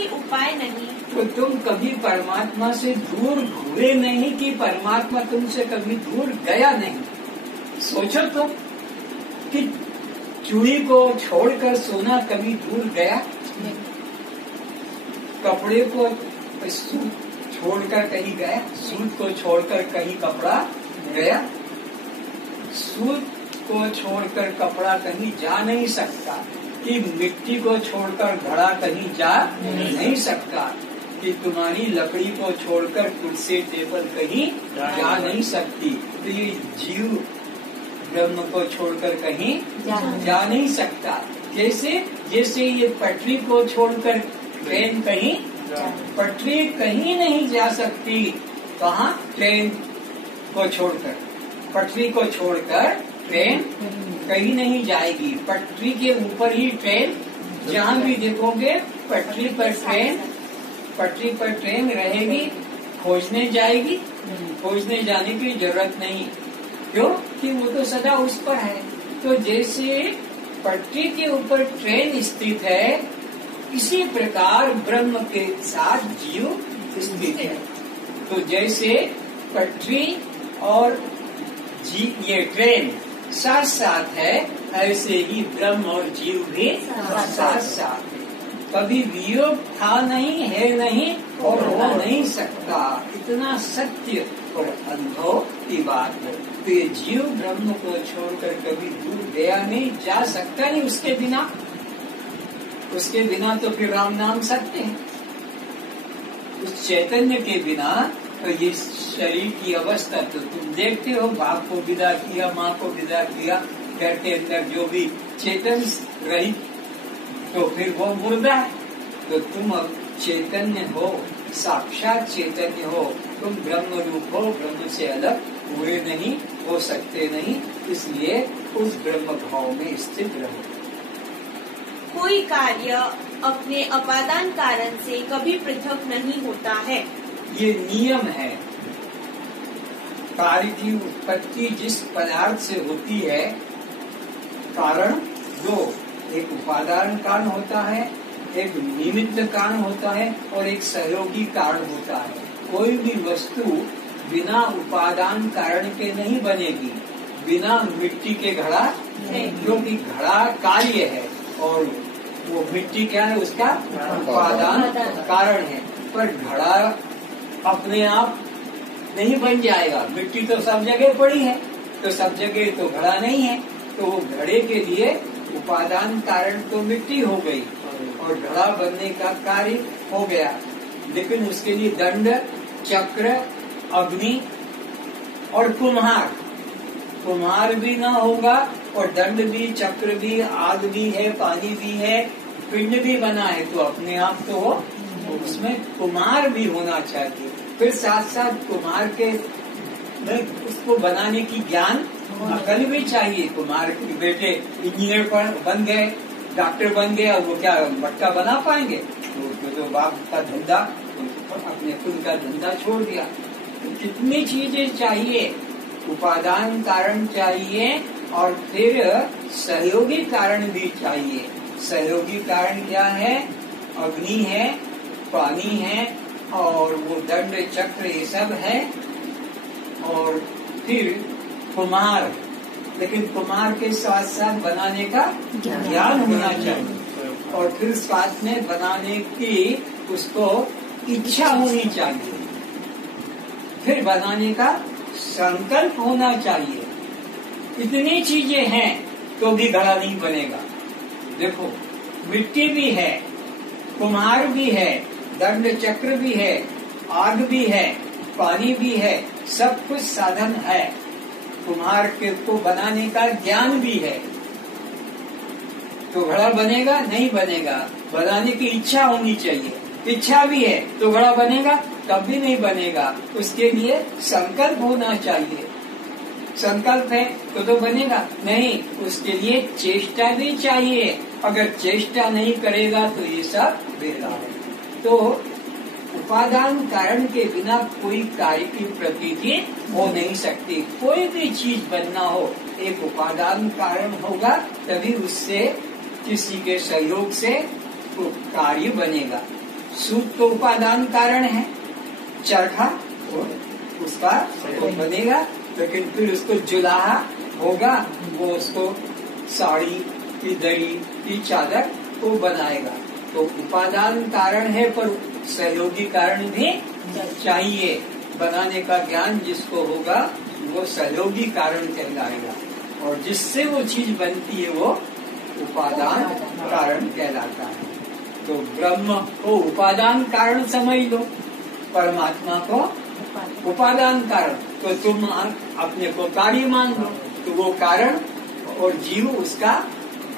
कोई उपाय नहीं। तो तुम कभी परमात्मा से दूर हुए नहीं कि परमात्मा तुमसे कभी दूर गया नहीं? सोचो तो कि चूड़ी को छोड़कर सोना कभी दूर गया? कपड़े को सूट छोड़कर कहीं गया? सूट को छोड़कर कहीं कपड़ा गया? सूट को छोड़कर कपड़ा कहीं जा नहीं सकता, कि मिट्टी को छोड़कर घड़ा कहीं जा नहीं सकता, कि तुम्हारी लकड़ी को छोड़कर कुर्सी टेबल कहीं जा नहीं सकती। तो ये जीव ब्रह्म को छोड़कर कहीं जा नहीं सकता। कैसे? जैसे ये पटरी को छोड़कर ट्रेन कहीं, पटरी कहीं नहीं जा सकती। कहाँ? ट्रेन को छोड़कर, पटरी को छोड़कर ट्रेन कहीं नहीं जाएगी। पटरी के ऊपर ही ट्रेन, जहाँ भी देखोगे पटरी पर ट्रेन रहेगी। खोजने जाएगी? खोजने जाने की जरूरत नहीं। क्यों? कि वो तो सदा उस पर है। तो जैसे पटरी के ऊपर ट्रेन स्थित है, इसी प्रकार ब्रह्म के साथ जीव स्थित है। तो जैसे पटरी और ये ट्रेन साथ साथ है, ऐसे ही ब्रह्म और जीव भी साथ साथ है। कभी वियोग था नहीं, है नहीं और हो नहीं सकता। इतना सत्य और अनुभव की बात है। तो ये जीव ब्रह्म को छोड़कर कभी दूर गया नहीं, जा सकता नहीं उसके बिना। उसके बिना तो फिर राम नाम सत्य है। उस चैतन्य के बिना तो ये शरीर की अवस्था तो तुम देखते हो। बाप को विदा किया, माँ को विदा किया, घर के अंदर जो भी चेतन रही तो फिर वो मुर्दा है। तो तुम अब चैतन्य हो, साक्षात चैतन्य हो, तुम ब्रह्म रूप हो, ब्रह्म से अलग हुए नहीं, हो सकते नहीं। इसलिए उस ब्रह्म भाव में स्थित रहो। कोई कार्य अपने अपादान कारण से कभी पृथक नहीं होता है। ये नियम है। कार्य की उत्पत्ति जिस पदार्थ से होती है, कारण दो, एक उपादान कारण होता है, एक निमित्त कारण होता है और एक सहयोगी कारण होता है। कोई भी वस्तु बिना उपादान कारण के नहीं बनेगी। बिना मिट्टी के घड़ा, क्योंकि घड़ा कार्य है और वो मिट्टी क्या है? उसका उपादान कारण है। पर घड़ा अपने आप नहीं बन जाएगा। मिट्टी तो सब जगह पड़ी है, तो सब जगह तो घड़ा नहीं है। तो वो घड़े के लिए उपादान कारण तो मिट्टी हो गई और घड़ा बनने का कार्य हो गया। लेकिन उसके लिए दंड, चक्र, अग्नि और कुम्हार भी ना होगा और दंड भी, चक्र भी, आग भी है, पानी भी है, पिंड भी बना है, तो अपने आप तो हो। उसमें कुम्हार भी होना चाहिए। फिर साथ साथ कुम्हार के उसको बनाने की ज्ञान, अकल भी चाहिए। कुम्हार के बेटे इंजीनियर बन गए, डॉक्टर बन गए, और वो क्या मटका बना पाएंगे? तो बाप का धंधा, अपने खुद का धंधा छोड़ दिया। तो कितनी चीजें चाहिए? उपादान कारण चाहिए और फिर सहयोगी कारण भी चाहिए। सहयोगी कारण क्या है? अग्नि है, पानी है और वो दंड, चक्र, ये सब है। और फिर कुम्हार, लेकिन कुम्हार के साथ साथ बनाने का ज्ञान होना चाहिए और फिर साथ में बनाने की उसको इच्छा होनी चाहिए। फिर बनाने का संकल्प होना चाहिए। इतनी चीजें हैं तो भी घड़ा नहीं बनेगा। देखो, मिट्टी भी है, कुम्हार भी है, दंड चक्र भी है, आग भी है, पानी भी है, सब कुछ साधन है। कुम्हार के को बनाने का ज्ञान भी है, तो घड़ा बनेगा? नहीं बनेगा। बनाने की इच्छा होनी चाहिए। इच्छा भी है तो घड़ा बनेगा? तब भी नहीं बनेगा। उसके लिए संकल्प होना चाहिए। संकल्प है तो बनेगा नहीं। उसके लिए चेष्टा भी चाहिए। अगर चेष्टा नहीं करेगा तो ये सब बेकार है। तो उपादान कारण के बिना कोई कार्य की प्रतीति हो नहीं सकती। कोई भी चीज बनना हो, एक उपादान कारण होगा, तभी उससे किसी के सहयोग से कार्य बनेगा। सूत तो उपादान कारण है, चरखा तो उसका तो बनेगा, लेकिन फिर उसको जुलाहा होगा, वो उसको साड़ी की दरी की चादर को बनाएगा। तो उपादान कारण है, पर सहयोगी कारण भी चाहिए। बनाने का ज्ञान जिसको होगा वो सहयोगी कारण कहलाएगा, और जिससे वो चीज बनती है वो उपादान कारण कहलाता है। तो ब्रह्म को उपादान कारण समझ लो, परमात्मा को उपादान कारण। तो तुम अपने को कार्य मान लो, तो वो कारण और जीव उसका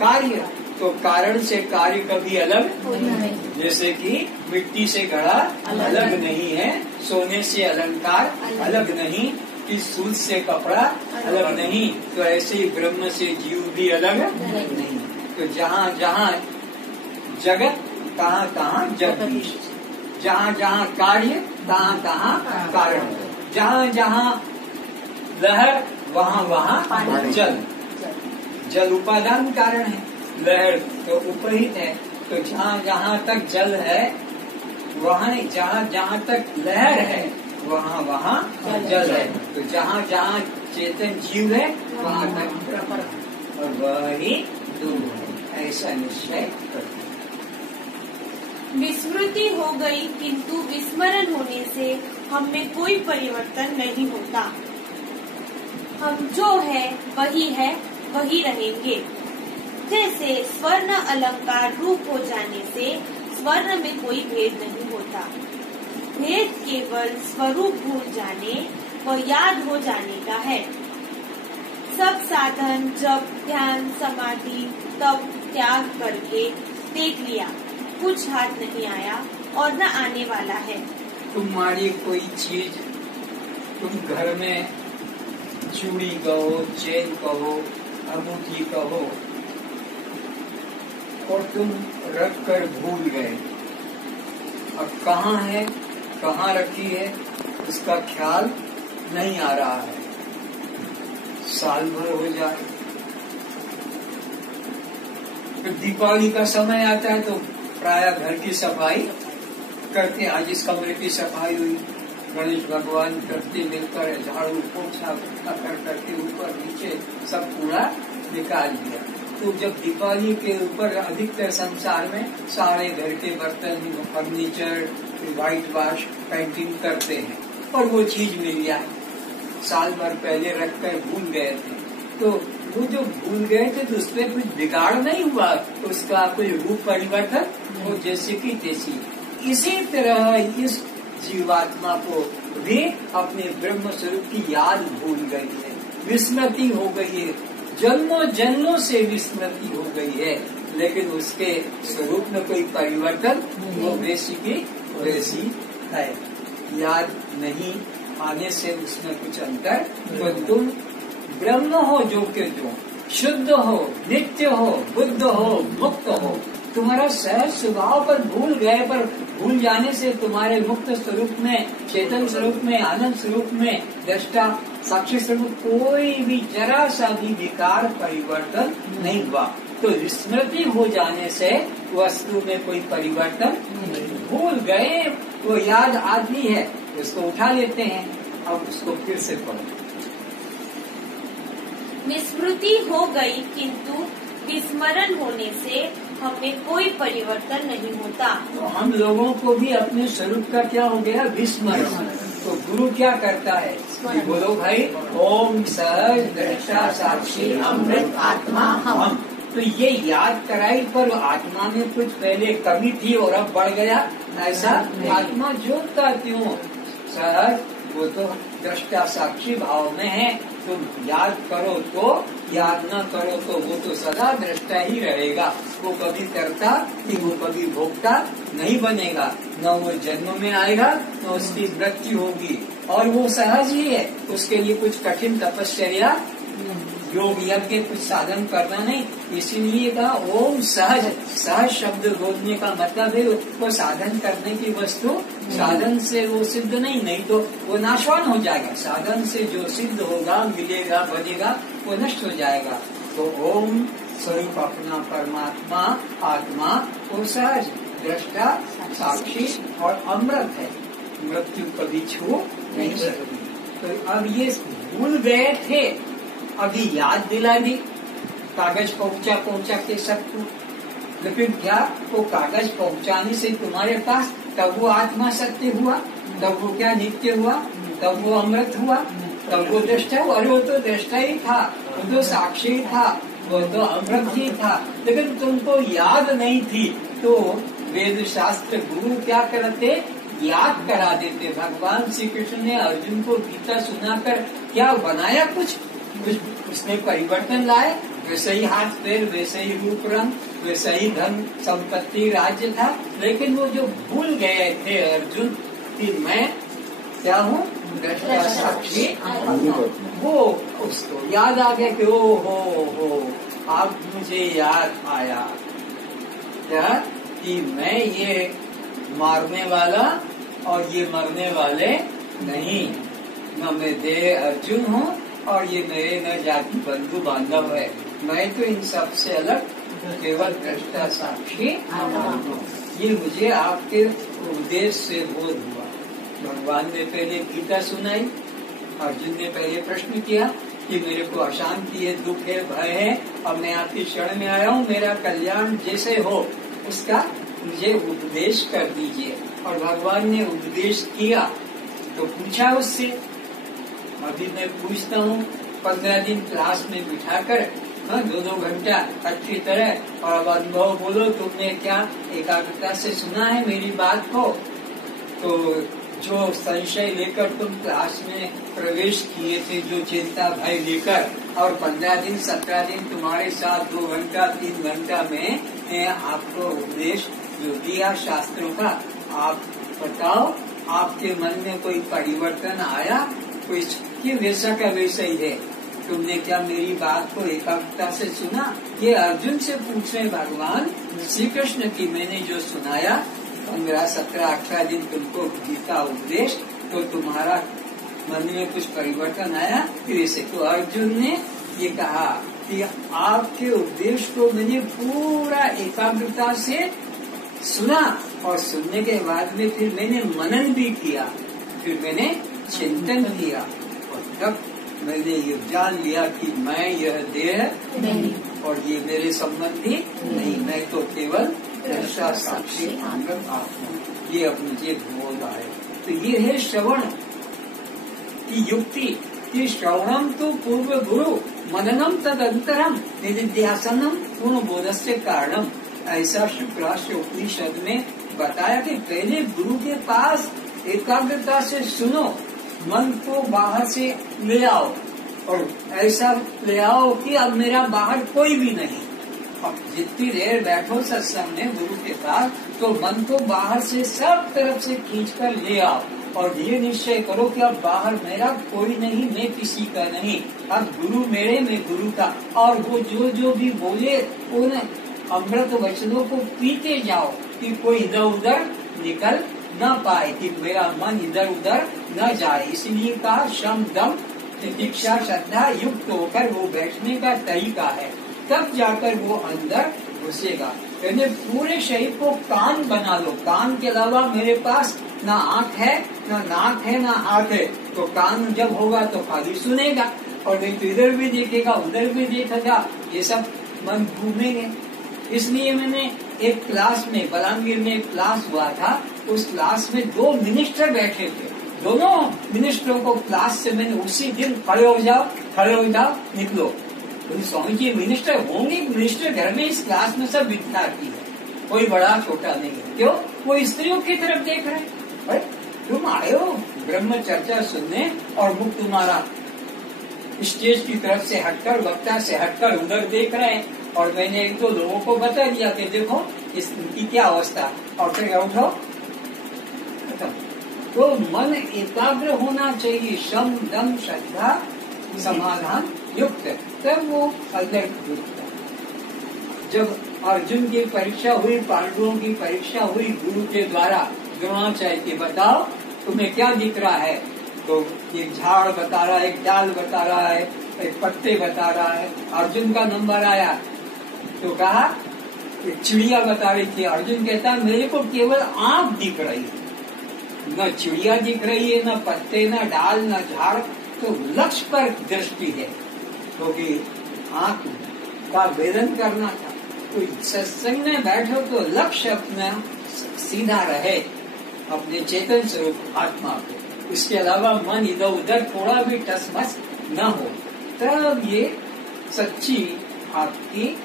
कार्य। तो कारण से कार्य कभी अलग, जैसे कि मिट्टी से घड़ा अलग नहीं है, सोने से अलंकार अलग नहीं, कि सूत से कपड़ा अलग नहीं, तो ऐसे ही ब्रह्म से जीव भी अलग नहीं। तो जहाँ जहाँ जगत तहाँ तहाँ जगदीश, जहाँ जहाँ कार्य तहाँ तहाँ कारण, जहाँ जहाँ लहर वहाँ वहाँ जल। जल उपादान कारण है, लहर तो उपहित है। तो जहाँ जहाँ तक जल है वहाँ, जहाँ जहाँ तक लहर है वहाँ वहाँ जल है। तो जहाँ जहाँ चेतन जीव है वहाँ तक ब्रह्म, और वह ही दूर है, ऐसा निश्चय करते। विस्मृति हो गई, किंतु विस्मरण होने से हम में कोई परिवर्तन नहीं होता। हम जो है वही रहेंगे। जैसे स्वर्ण अलंकार रूप हो जाने से स्वर्ण में कोई भेद नहीं होता। भेद केवल स्वरूप भूल जाने व याद हो जाने का है। सब साधन जब ध्यान समाधि तब त्याग करके देख लिया, कुछ हाथ नहीं आया और न आने वाला है। तुम्हारी कोई चीज, तुम घर में चूड़ी कहो, चेन कहो, अंगूठी कहो, और तुम रख कर भूल गए, अब कहाँ है, कहाँ रखी है, उसका ख्याल नहीं आ रहा है। साल भर हो जाए, फिर दीपावली का समय आता है तो प्राय घर की सफाई करते। आज इस कमरे की सफाई हुई, गणेश भगवान करते मिलकर झाड़ू पोछा करके ऊपर नीचे सब पूरा निकाल दिया। तो जब दीपावली के ऊपर अधिकतर संसार में सारे घर के बर्तन, फर्नीचर, व्हाइट वॉश, पेंटिंग करते हैं, और वो चीज मिल जाए, साल भर पहले रखकर भूल गए थे, तो वो जो भूल गए थे तो उसमें कुछ बिगाड़ नहीं हुआ, तो उसका कोई रूप परिवर्तन वो जैसे की तैसी। इसी तरह इस जीवात्मा को भी अपने ब्रह्म स्वरूप की याद भूल गई है, विस्मृति हो गई है, जन्मों जन्मों से विस्मृति हो गई है, लेकिन उसके स्वरूप में कोई परिवर्तन वो वैसी की वैसी है। याद नहीं आने से उसमें कुछ अंतर, तो तुम ब्रह्म हो जो के जो, शुद्ध हो, नित्य हो, बुद्ध हो, मुक्त हो। तुम्हारा सहज स्वभाव पर भूल गए, पर भूल जाने से तुम्हारे मुक्त स्वरूप में, चेतन स्वरूप में, आनंद स्वरूप में, दृष्टा साक्षी स्वरूप कोई भी जरा सा भी विकार परिवर्तन नहीं हुआ। तो स्मृति हो जाने से वस्तु में कोई परिवर्तन, भूल गए वो याद आती है, उसको उठा लेते हैं, अब उसको फिर से पढ़ो। विस्मृति हो गई, किंतु विस्मरण होने से हमें कोई परिवर्तन नहीं होता। तो हम लोगों को भी अपने स्वरूप का क्या हो गया, विस्मरण। तो गुरु क्या करता है, बोलो भाई, ओम सहज दृष्टा साक्षी अमृत आत्मा हम। तो ये याद कराई, पर आत्मा में कुछ पहले कमी थी और अब बढ़ गया, ऐसा आत्मा जोड़ता क्यों, सहज वो तो दृष्टा साक्षी भाव में है। तुम याद करो तो, याद न करो तो वो तो सदा दृष्टा ही रहेगा, वो कभी करता कि वो कभी भोगता नहीं बनेगा, न वो जन्म में आएगा न उसकी मृत्यु होगी, और वो सहज ही है। उसके लिए कुछ कठिन तपस्या, योग यज्ञ, कुछ साधन करना नहीं। इसीलिए कहा ओम सहज। सहज शब्द बोलने का मतलब है वो साधन करने की वस्तु, साधन से वो सिद्ध नहीं तो वो नाशवान हो जाएगा। साधन से जो सिद्ध होगा, मिलेगा, बनेगा, वो नष्ट हो जाएगा। तो ओम स्वरूप अपना परमात्मा, आत्मा वो सहज, दृष्टा साक्षी और अमृत है, मृत्यु कभी छू नहीं सकती। तो अब ये भूल गए थे, अभी याद दिला दी, कागज पहुंचा के सबको। लेकिन क्या वो कागज पहुंचाने से तुम्हारे पास तब वो आत्मा सत्य हुआ, तब वो क्या नित्य हुआ, तब वो अमृत हुआ, तब वो दृष्टा हुआ? अरे वो तो दृष्टा ही था, वो तो साक्षी था, वो तो अमृत ही था, लेकिन तुमको याद नहीं थी। तो वेद शास्त्र गुरु क्या करते, याद करा देते। भगवान श्री कृष्ण ने अर्जुन को गीता सुनाकर क्या बनाया, कुछ उसने परिवर्तन लाए, वैसे ही हाथ पैर, वैसे ही रूप रंग, वैसे ही धन संपत्ति राज्य था। लेकिन वो जो भूल गए थे अर्जुन कि मैं क्या हूँ, दृष्टा साक्षी, वो उसको याद आ गया कि ओ हो अब मुझे याद आया क्या कि मैं ये मारने वाला और ये मरने वाले नहीं, न मैं देह अर्जुन हूँ और ये मेरे न जाति बंधु बांधव है, मैं तो इन सब से अलग केवल दृष्टा साक्षी हूँ। ये मुझे आपके उपदेश से बोध हुआ। भगवान ने पहले गीता सुनाई, अर्जुन ने पहले प्रश्न किया कि मेरे को अशांति है, दुख है, भय है, अब मैं आपकी शरण में आया हूँ, मेरा कल्याण जैसे हो उसका मुझे उपदेश कर दीजिए। और भगवान ने उपदेश किया तो पूछा उससे, अभी मैं पूछता हूँ 15 दिन क्लास में बिठाकर 2-2 घंटा अच्छी तरह, और अब अनुभव बोलो तुमने क्या एकाग्रता से सुना है मेरी बात को। तो जो संशय लेकर तुम क्लास में प्रवेश किए थे, जो चिंता भय लेकर, और 15 दिन 17 दिन तुम्हारे साथ 2 घंटा 3 घंटा में आपको उपदेश जो दिया शास्त्रों का, आप बताओ आपके मन में कोई परिवर्तन आया, कोई कि वैसा का वैसा ही है, तुमने क्या मेरी बात को एकाग्रता से सुना? ये अर्जुन से पूछ रहे भगवान श्री कृष्ण की मैंने जो सुनाया 15, 17, 18 दिन तुमको गीता उपदेश, तो तुम्हारा मन में कुछ परिवर्तन आया कि वैसे? तो अर्जुन ने ये कहा कि आपके उपदेश को मैंने पूरा एकाग्रता से सुना, और सुनने के बाद में फिर मैंने मनन भी किया, फिर मैंने चिंतन किया, और तब मैंने ये जान लिया कि मैं यह देह नहीं और ये मेरे संबंधी नहीं, मैं तो केवल दृष्टा साक्षी अमृत आत्मा। ये अब मुझे बोध आए। तो ये है श्रवण की युक्ति कि श्रवणम तो पूर्व गुरु मननम तदंतरम निधिध्यासनम पूर्ण बोधस्य कारणम। ऐसा शुक्राचार्य उपनिषद में बताया कि पहले गुरु के पास एकाग्रता से सुनो, मन को बाहर से ले आओ, और ऐसा ले आओ कि अब मेरा बाहर कोई भी नहीं। अब जितनी देर बैठो सत्संग में गुरु के पास, तो मन को बाहर से सब तरफ से खींचकर ले आओ, और ये निश्चय करो कि अब बाहर मेरा कोई नहीं, मैं किसी का नहीं, अब गुरु मेरे, मैं गुरु का। और वो जो भी बोले उन अमृत वचनों को पीते जाओ कि कोई इधर उधर निकल न पाए, कि मेरा मन इधर उधर न जाए। इसलिए कहा श्रम दम प्रतीक्षा श्रद्धा युक्त होकर वो बैठने का तरीका है, तब जाकर वो अंदर घुसेगा। यानी पूरे शरीर को कान बना लो, कान के अलावा मेरे पास ना आँख है, ना नाक है, ना हाथ है। तो कान जब होगा तो खाली सुनेगा, और नहीं तो इधर भी देखेगा उधर भी देखेगा, ये सब मन घूमेंगे। इसलिए मैंने एक क्लास में, बलांगीर में एक क्लास हुआ था, उस क्लास में 2 मिनिस्टर बैठे थे। दोनों मिनिस्टरों को क्लास से मैंने उसी दिन खड़े हो जाओ निकलो। तो स्वामी जी मिनिस्टर होंगे, मिनिस्टर घर में इस क्लास में सब विद्यार्थी है, कोई बड़ा छोटा नहीं है। क्यों? वो स्त्रियों की तरफ देख रहे हैं। तुम आए हो ब्रह्म चर्चा सुनने, और मुख तुम्हारा स्टेज की तरफ से हटकर, वक्ता से हटकर उधर देख रहे हैं। और मैंने 1-2 लोगों को बता दिया कि देखो इसकी क्या अवस्था, और फिर उठो खत्म। तो मन एकाग्र होना चाहिए, शम दम श्रद्धा समाधान युक्त, तब वो अंदर जुड़ता। जब अर्जुन की परीक्षा हुई, पांडवों की परीक्षा हुई गुरु के द्वारा, द्रोणाचार्य की बताओ तुम्हें क्या दिख रहा है? तो एक झाड़ बता रहा है, एक डाल बता रहा है, एक पत्ते बता रहा है। अर्जुन का नंबर आया तो कहा एक चिड़िया बता रही थी, अर्जुन कहता है मेरे को केवल आंख दिख रही है, न चिड़िया दिख रही है, न पत्ते, न डाल, न झाड़, तो लक्ष्य पर दृष्टि है, क्योंकि आंख का वेदन करना था। तो सत्संग में बैठो तो लक्ष्य अपना सीधा रहे, अपने चेतन स्वरूप आत्मा को, इसके अलावा मन इधर उधर थोड़ा भी टसमस न हो, तब ये सच्ची आपकी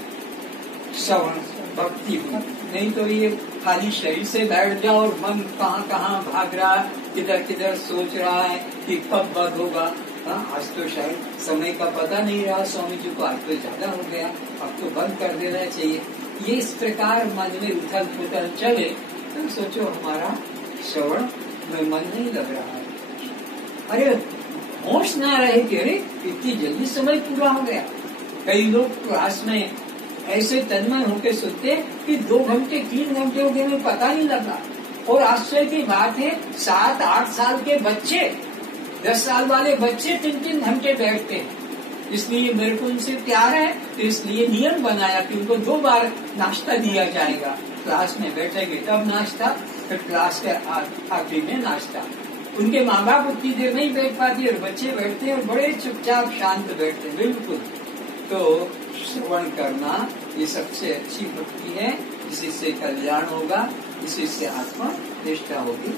श्रवण भक्ति हुई। नहीं तो ये खाली शरीर से बैठ जाओ और मन कहाँ कहाँ भाग रहा है, किधर किधर सोच रहा है कि कब बंद होगा। आज तो शायद समय का पता नहीं रहा स्वामी जी को, आज तो ज्यादा हो गया, अब तो बंद कर देना चाहिए। ये इस प्रकार मन में उथल पुथल चले तो सोचो हमारा श्रवण में मन नहीं लग रहा है। अरे होश ना रहे कि अरे इतनी जल्दी समय पूरा हो गया। कई लोग क्लास में ऐसे तन्मय होकर सुनते कि 2 घंटे 3 घंटे हो गए, पता नहीं लगा। और आश्चर्य की बात है 7-8 साल के बच्चे, 10 साल वाले बच्चे 3-3 घंटे बैठते हैं। इसलिए मेरे को उनसे प्यार है, तो इसलिए नियम बनाया कि उनको 2 बार नाश्ता दिया जाएगा। क्लास में बैठेंगे तब नाश्ता, फिर क्लास के आखिरी में नाश्ता। उनके माँ बाप उतनी देर नहीं बैठ पाती और बच्चे बैठते हैं और बड़े चुपचाप शांत बैठते हैं। बिल्कुल, तो श्रवण करना ये सबसे अच्छी भक्ति है, इसी से कल्याण होगा, इसी से आत्मा निष्ठा होगी।